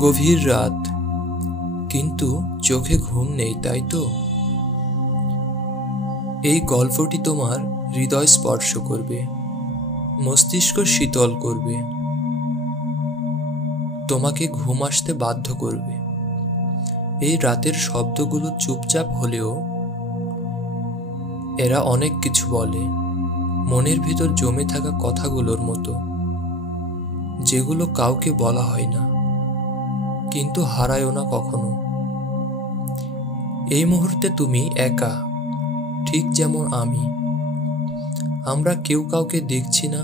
গভীর রাত, কিন্তু চোখে ঘুম নেই, তাই তো? এই গল্পটি তোমার হৃদয় স্পর্শ করবে, মস্তিষ্ক শীতল করবে, তোমাকে ঘুম আসতে বাধ্য করবে। এই রাতের শব্দগুলো চুপচাপ হলেও এরা অনেক কিছু বলে, মনের ভিতর জমে থাকা কথাগুলোর মতো, যেগুলো কাউকে বলা হয় না, কিন্তু হারায়ও না কখনো। এই মুহূর্তে তুমি একা, ঠিক যেমন আমি। আমরা কেউ কাউকে দেখছি না,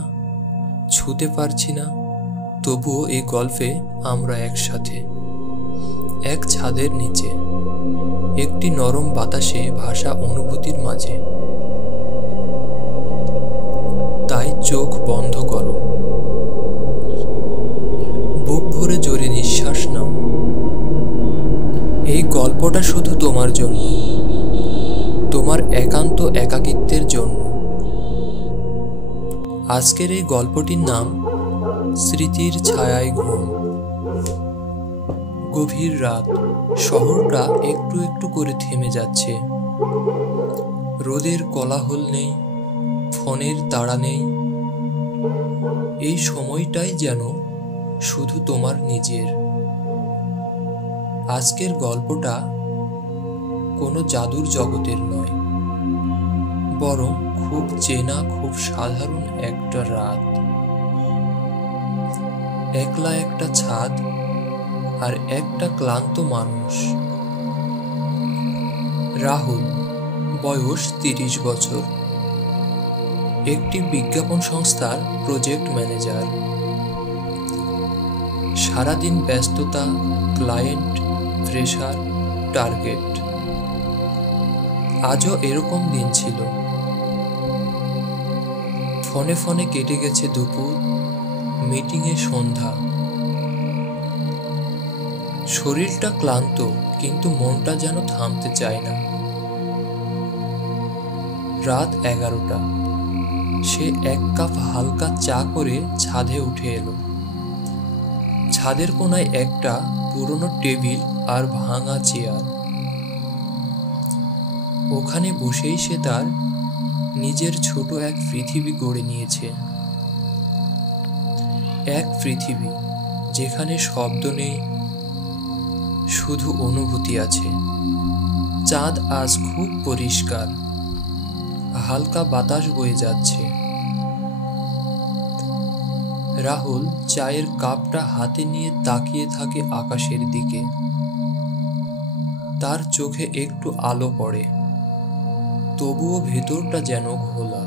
ছুঁতে পারছি না, তবুও এই গল্পে আমরা একসাথে, এক ছাদের নিচে, একটি নরম বাতাসে ভাসা অনুভূতির মাঝে। তাই চোখ বন্ধ করো, বুক ভরে জোরে নিঃশ্বাস নাও। এই গল্পটা শুধু তোমার জন্য, তোমার একান্ত একাকিত্বের জন্য। আজকের এই গল্পটির নাম স্মৃতির ছায়ায় ঘুম। গভীর রাত, শহরটা একটু একটু করে থেমে যাচ্ছে। রোদের কোলাহল নেই, ফোনের তাড়া নেই। এই সময়টাই যেন শুধু তোমার নিজের। আজকের গল্পটা কোনো জাদুর জগতের নয়, বরং খুব চেনা, খুব সাধারণ একটা রাত। একলা একটা ছাদ আর একটা ক্লান্ত মানুষ। রাহুল, বয়স 30 বছর, একটি বিজ্ঞাপন সংস্থার প্রজেক্ট ম্যানেজার। সারাদিন ব্যস্ততা, ক্লায়েন্ট, প্রেশার, টার্গেট। আজও এরকম দিন ছিল। ফোনে ফোনে কেটে গেছে দুপুর, মিটিংয়ে সন্ধ্যা। শরীরটা ক্লান্ত, কিন্তু মনটা যেন থামতে চায় না। রাত 11টা। সে এক কাপ হালকা চা করে ছাদে উঠে এলো। ছাদের কোনায় একটা পুরনো টেবিল আর ভাঙা চেয়ার। ওখানে বসেই সে তার নিজের ছোট এক পৃথিবী গড়ে নিয়েছে। এক পৃথিবী যেখানে শব্দ নেই, শুধু অনুভূতি আছে। চাঁদ আজ খুব পরিষ্কার, হালকা বাতাস বয়ে যাচ্ছে। রাহুল চায়ের কাপটা হাতে নিয়ে তাকিয়ে থাকে আকাশের দিকে। তার চোখে একটু আলো পড়ে, তবুও ভেতরটা যেন ঘোলা।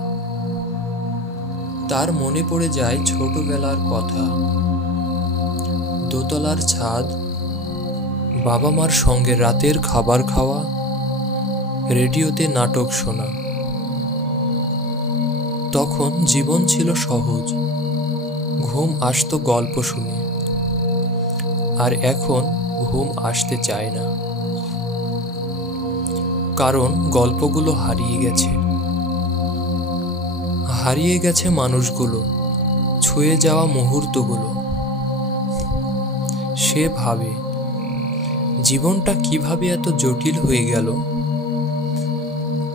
তার মনে পড়ে যায় ছোটবেলার কথা, দোতলার ছাদ, বাবা মার সঙ্গে রাতের খাবার খাওয়া, রেডিওতে নাটক শোনা। তখন জীবন ছিল সহজ, ঘুম আসতো গল্প শুনে। আর এখন ঘুম আসতে চায় না, কারণ গল্পগুলো হারিয়ে গেছে। হারিয়ে গেছে মানুষগুলো, ছুঁয়ে যাওয়া মুহূর্তগুলো। সে ভাবে, জীবনটা কিভাবে এত জটিল হয়ে গেল?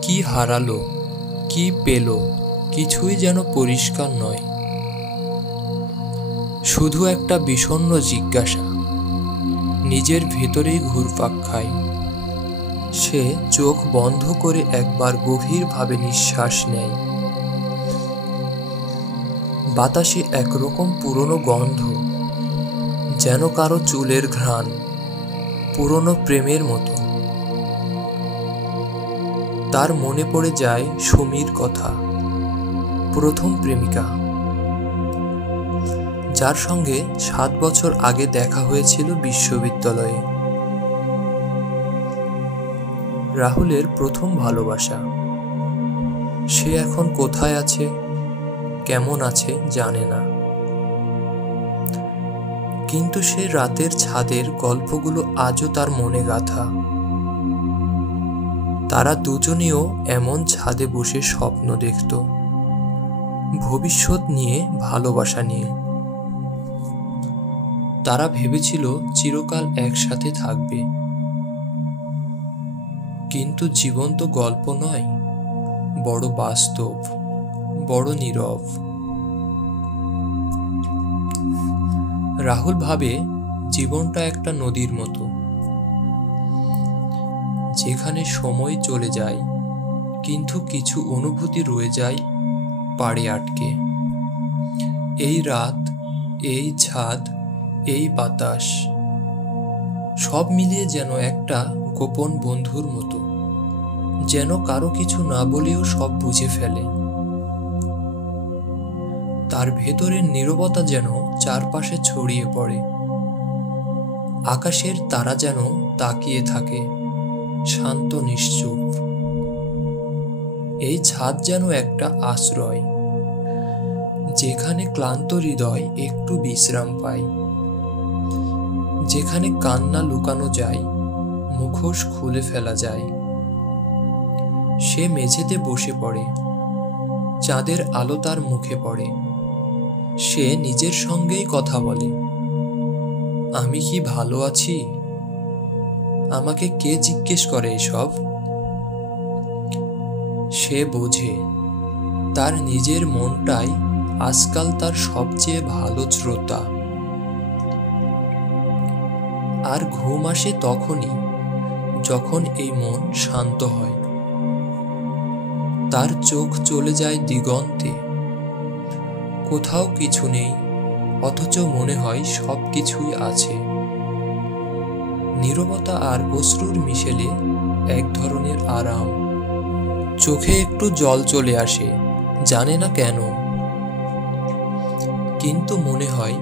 কি হারালো, কি পেল, কিছুই যেন পরিষ্কার নয়। শুধু একটা বিষণ্ণ জিজ্ঞাসা নিজের ভেতরেই ঘুরপাক খায়। সে চোখ বন্ধ করে একবার গভীরভাবে নিঃশ্বাস নেয়। বাতাসে একরকম পুরনো গন্ধ, যেন কারো চুলের ঘ্রাণ, পুরনো প্রেমের মতো। তার মনে পড়ে যায় সুমির কথা, প্রথম প্রেমিকা, যার সঙ্গে 7 বছর আগে দেখা হয়েছিল বিশ্ববিদ্যালয়ে। রাহুলের প্রথম ভালোবাসা। সে এখন কোথায় আছে, কেমন আছে জানে না, কিন্তু সে রাতের ছাদের গল্পগুলো আজও তার মনে গাঁথা। তারা দুজনেও এমন ছাদে বসে স্বপ্ন দেখত, ভবিষ্যৎ নিয়ে, ভালোবাসা নিয়ে। তারা ভেবেছিল চিরকাল একসাথে থাকবে, কিন্তু জীবন তো গল্প নয়, বড় বাস্তব, বড় নীরব। রাহুল ভাবে জীবনটা একটা নদীর মতো, যেখানে সময় চলে যায় কিন্তু কিছু অনুভূতি রয়ে যায় পাড়ে আটকে। এই রাত, এই ছাদ, এই বাতাস, সব মিলিয়ে যেন একটা গোপন বন্ধুর মতো, যেন কারো কিছু না বলেও সব বুঝে ফেলে। তার ভেতরের নীরবতা যেন চারপাশে ছড়িয়ে পড়ে। আকাশের তারা যেন তাকিয়ে থাকে, শান্ত নিশ্চুপ। এই ছাদ যেন একটা আশ্রয়, যেখানে ক্লান্ত হৃদয় একটু বিশ্রাম পায়, যেখানে কান্না লুকানো যায়, মুখোশ খুলে ফেলা যায়। সে মেঝেতে বসে পড়ে, চাঁদের আলো তার মুখে পড়ে। সে নিজের সঙ্গেই কথা বলে, আমি কি ভালো আছি? আমাকে কে জিজ্ঞেস করে এসব? সে বোঝে তার নিজের মনটাই আজকাল তার সবচেয়ে ভালো শ্রোতা। আর ঘুম আসে তখনই, যখন এই মন শান্ত হয়। তার চোখ চলে যায় দিগন্তে, কোথাও কিছু নেই, অথচ মনে হয় সব কিছুই আছে। নীরবতা আর অশ্রুর মিশেলে এক ধরনের আরাম। চোখে একটু জল চলে আসে, জানে না কেন, কিন্তু মনে হয়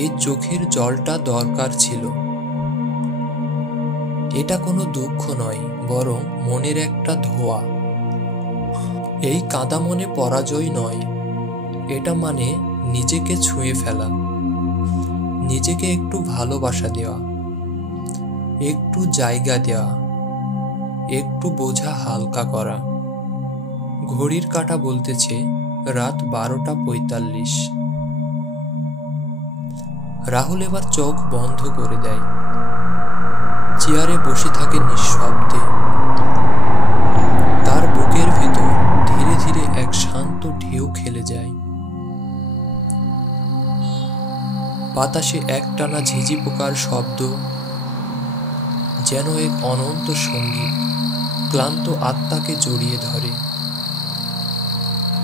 এই চোখের জলটা দরকার ছিল। এটা কোনো দুঃখ নয়, বরং মনের একটা ধোয়া। এই কাদা মনে পরাজয় নয়, এটা মানে নিজেকে ছুঁয়ে ফেলা, নিজেকে একটু ভালোবাসা দেওয়া, একটু জায়গা দেওয়া, একটু বোঝা হালকা করা। ঘড়ির কাঁটা বলতেছে রাত 12:45। রাহুল এবার চোখ বন্ধ করে দেয়, চেয়ারে বসে থাকে নিঃশব্দে। তার বুকের ভেতর ধীরে ধীরে এক শান্ত ঢেউ খেলে যায়। বাতাসে একটানা ঝিঝি পোকার শব্দ, যেন এক অনন্ত সঙ্গীত ক্লান্ত আত্মাকে জড়িয়ে ধরে।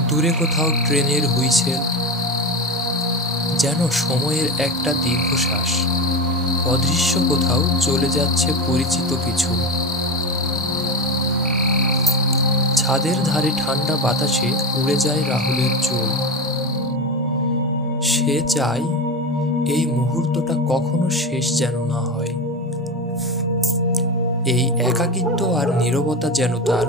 দূরে কোথাও ট্রেনের হুইসেল, যেন সময়ের একটা দীর্ঘশ্বাস। অদৃশ্য কোথাও চলে যাচ্ছে পরিচিত কিছু। ছাদের ধারে ঠান্ডা বাতাসে উড়ে যায় রাহুলের চুল। সে চায় এই মুহূর্তটা কখনো শেষ যেন না হয়। এই একাকিত্ব আর নীরবতা যেন তার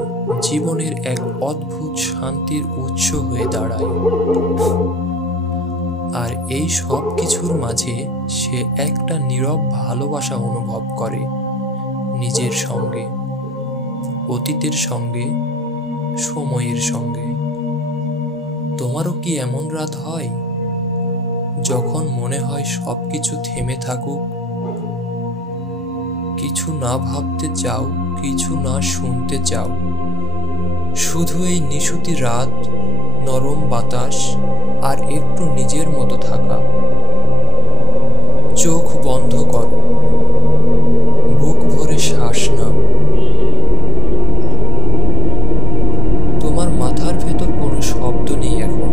জীবনের এক অদ্ভুত শান্তির উৎস হয়ে দাঁড়ায়। আর এই সব কিছুর মাঝে সে একটা নীরব ভালোবাসা অনুভব করে, নিজের সঙ্গে, অতীতের সঙ্গে, সময়ের সঙ্গে। তোমারও কি এমন রাত হয়, যখন মনে হয় সবকিছু থেমে থাকুক, কিছু না ভাবতে চাও, কিছু না শুনতে চাও, শুধু এই নিশুতি রাত, নরম বাতাস আর একটু নিজের মতো থাকা? চোখ বন্ধ করো, বুক ভরে শ্বাস নাও। তোমার মাথার ভেতর কোনো শব্দ নেই এখন।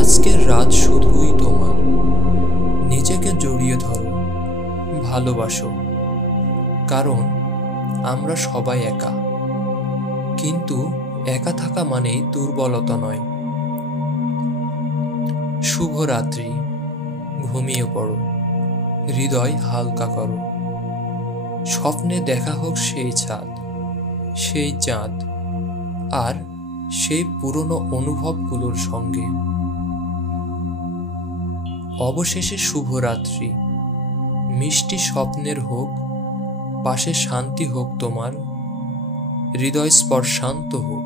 আজকের রাত শুধুই তোমার। নিজেকে জড়িয়ে ধরো, ভালোবাসো, কারণ আমরা সবাই একা। কিন্তু একা থাকা মানেই দুর্বলতা নয়। শুভরাত্রি, ঘুমিয়ে পড়ো, হৃদয় হালকা করো। স্বপ্নে দেখা হোক সেই ছাদ, সেই চাঁদ আর সেই পুরনো অনুভবগুলোর সঙ্গে। অবশেষে শুভরাত্রি। মিষ্টি স্বপ্নের হোক, পাশে শান্তি হোক তোমার, হৃদয় স্পর্শান্ত হোক।